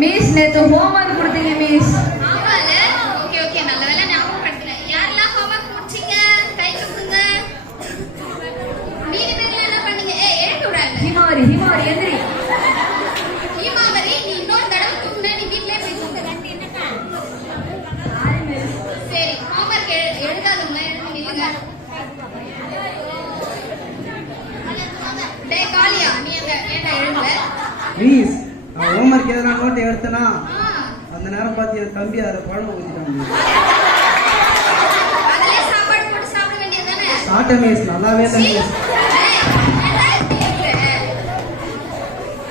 Miss நேத்து homework கொடுத்தீங்க miss ஆமால? Okay okay. நல்ல வேளை ஞாபகப்படுத்தல யாரெல்லாம் ஹோம்ஒர்க் முடிச்சீங்க? கை தூக்குங்க மீதி பேர்லாம் என்ன பண்ணீங்க? ஏய் எழுந்து விடாத. ஹிமாவரி ஹிமாவரி எந்திரி. ஹீமாவரி நீ இன்னொரு தடவை தூக்குனா நீ வீட்லயே போய் தூக்கு சரி ஹோம்ஒர்க் எழுதாதவங்க எழுந்து நில்லுங்க. டேய் காளியா நீ எங்க ஏன்டா எழுதல ப்ளீஸ் நான் ஹோம்ஒர்க் எதனா நோட்டை எடுத்தனா? அந்த நேரம் பார்த்து என் தம்பி அதை குழம்பு ஊற்றிட்டாங்க சாப்பிட்ட மிஸ் நல்லாவே சீ. மிஸ்?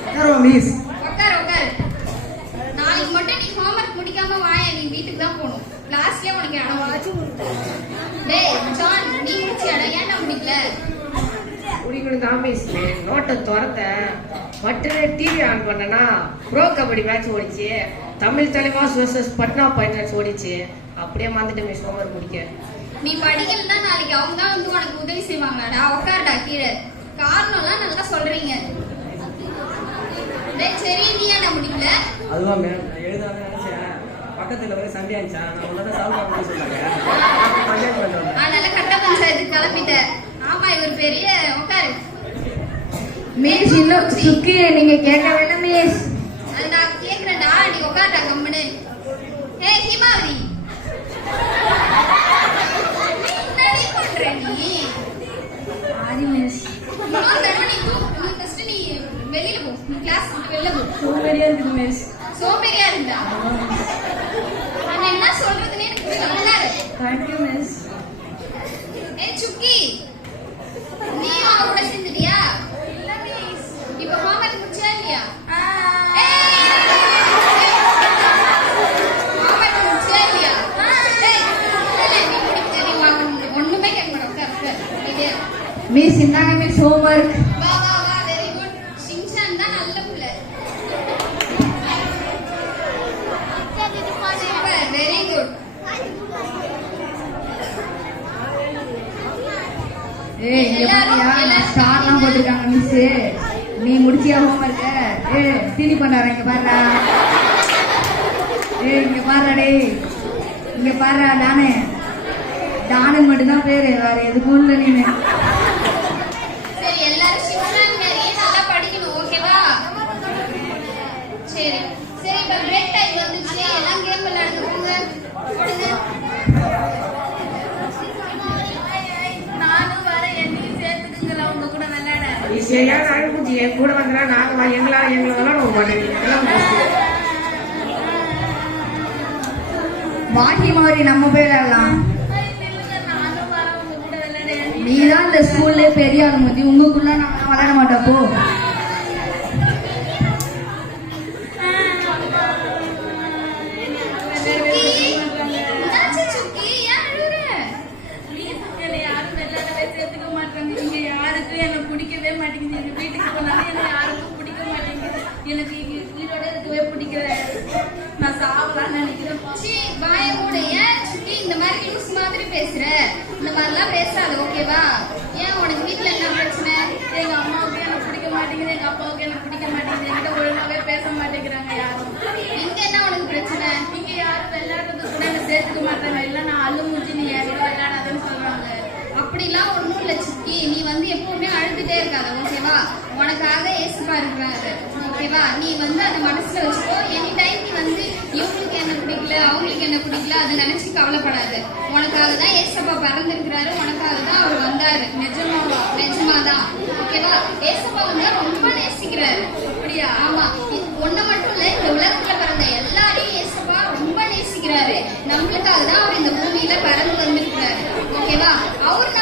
உட்காருவா மிஸ். உட்காரு உட்காரு. நாளைக்கு மட்டும் நீ ஹோம்ஒர்க் முடிக்காம வாய நீ வீட்டுக்கு தான் போகணும். கிளாஸ்லயே உனக்கு இடம் டேய் ஜான் நீ முடிச்சியாடா ஏன்டா முடிக்கல? குடிக்கணும் தான் மிஸ் நோட்டை திறந்தேன் மட்டுமே டிவி ஆன் பண்ணனா ப்ரோ கபடி மேட்ச் ஓடிச்சு. தமிழ் தலைவாஸ் வர்சஸ் பட்னா பைட்டர்ஸ் ஓடிச்சு. அப்படியே மறந்துட்டு மிஸ் ஹோம்ஒர்க் முடிக்க. நீ படிக்கலன்னா நாளைக்கு அவங்க தான் வந்து உனக்கு உதவி செய்வாங்கடா உட்காருடா கீழே. காரணம்லாம் நல்லா சொல்றீங்க. டேய் சரி நீ ஏன்டா முடிக்கல? அதுவா மேம் நான் எழுதாம நினைச்சேன். பக்கத்துல போய் சண்டே ஆச்சா நான் உன்னதான் சால்வ் பண்ணி சொன்னாங்க பஞ்சாயத்து பண்ண வந்தேன். அதனால கட்ட பஞ்சாயத்து கிளம்பிட்ட ஆமா இவர் பெரிய உட்காரு மிஸ் இன்னும் சுக்கி நீங்க கேட்கவே இல்லை மிஸ் அது நான் கேக்குறேன்டா நீ உட்காருடா கம்முனு. ஏய் ஹிமாவரி நீ என்னடி பண்ற நீ? சாரி மிஸ் வெளியில போ. நீ கிளாஸ் வெளில போ. சோம்பேறியா இருக்குது மிஸ் சோம்பேறியா இருந்தா நான் என்ன சொல்றதுன்னு எனக்கு புரியல உட்காரு தேங்க்யூ மிஸ் ஏய் சுக்கி நீ அவ கூட சேர்ந்துட்டியா இல்ல மிஸ் இப்போ ஹோம்வொர்க் முடிச்சா இல்லையா ஹோம்வொர்க் முடிச்சா இல்லையா ஏய் இல்ல நீ முடிக்க நீ வா- ஒண்ணுமே கேட்க மாட்டேன் உட்கார் உட்கார் இதே மிஸ் இந்தாங்க மிஸ் ஹோம்ஒர்க் வா வா வா வெரி குட் ஷின்சான் தான் நல்ல புள்ள. சூப்பர் வெரி குட் ஏய் இங்க பாத்தியா? நான் ஸ்டார்லாம் போட்டிருக்காங்க மிஸ் நீ முடிச்சியா ஹோம்ஒர்க்க ஏய் சீனி பண்ணாரா இங்க பாருடா. ஏய் இங்க பாருடா டேய். இங்க பாருடா டானு. டானு மட்டும்தான் பேரு வேற எதுக்கும் இல்லை நீனு. விளையாட நீ அழுகுச்சி என் கூட வந்தா நாங்க வா- எங்களா எங்களை விளாட வாங்கி மாதிரி நம்ம போயிடலாம் விளையாடலாம் நீ தான் இந்த ஸ்கூல்ல பெரிய ஆள் மத்தி உங்களுக்குள்ள நான் வளர மாட்டேன் போ. எனக்கு உயிரோட இருக்கவே பிடிக்கல. நான் சாவலாம்னு நினைக்கிறேன். வாய மூடு. ஏன் சுக்கி இந்த மாதிரி லூஸ் மாதிரி பேசுற? இந்த மாதிரிலாம் பேசாத ஓகேவா? ஏன் உனக்கு வீட்ல என்ன பிரச்சனை? எங்க அம்மாவுக்கு எனக்கு பிடிக்க மாட்டேங்குது எங்க அப்பாவுக்கு எனக்கு பிடிக்க மாட்டேங்குது என்கிட்ட ஒழுங்காவே பேச மாட்டேங்கிறாங்க யாரும். இங்க என்ன உனக்கு பிரச்சனை? இங்க யாரும் விளையாடுறது கூட என்ன சேர்த்துக்க மாட்டாங்க. இல்ல நான் அழு மூஞ்சி நீ யாரும் விளையாடாதன்னு சொல்றாங்க. அப்படிலாம் ஒண்ணும் இல்ல சிக்கி நீ வந்து எப்பவுமே அழுதுட்டே இருக்காத ஓகேவா? உனக்காக ஏசுப்பா இருக்கிறாரு ஓகேவா? நீ வந்து அதை மனசுல வச்சுக்கோ. எனி டைம் நீ வந்து இவங்களுக்கு என்ன பிடிக்கல அவங்களுக்கு என்ன பிடிக்கல அதை நினைச்சு கவலைப்படாது. உனக்காக தான் ஏசப்பா பறந்துருக்கிறாரு உனக்காக தான் அவர் வந்தாரு. நிஜமாவா நிஜமாதான். ஓகேவா? ஏசப்பா வந்து ரொம்ப நேசிக்கிறாரு. அப்படியா? ஆமா. ஒண்ணு மட்டும் இல்ல இந்த உலகத்துல பிறந்த எல்லாரையும் ஏசப்பா ரொம்ப நேசிக்கிறாரு. நம்மளுக்காக தான் அவர் இந்த பூமியில பறந்து வந்திருக்கிறாரு. ஓகேவா? அவர்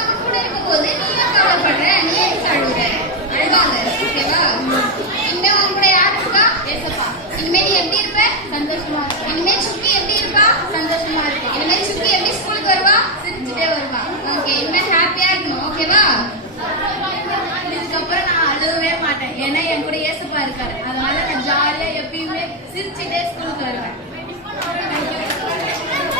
வருவேன் இனிமேல் சுப்பி எப்படி இருப்பா? சந்தோஷமா இனிமேல் சுப்பி எப்படி ஸ்கூலுக்கு வருவா? சிரிச்சுட்டே வருவா. ஓகே இனிமேல் ஹாப்பியா இருக்கணும் ஓகேவா இதுக்கப்புறம் நான் அழுகவே மாட்டேன். ஏன்னா என் கூட ஏசப்பா இருக்காரு. அதனால நான் ஜாலியா எப்பயுமே சிரிச்சுட்டே ஸ்கூலுக்கு வருவேன்.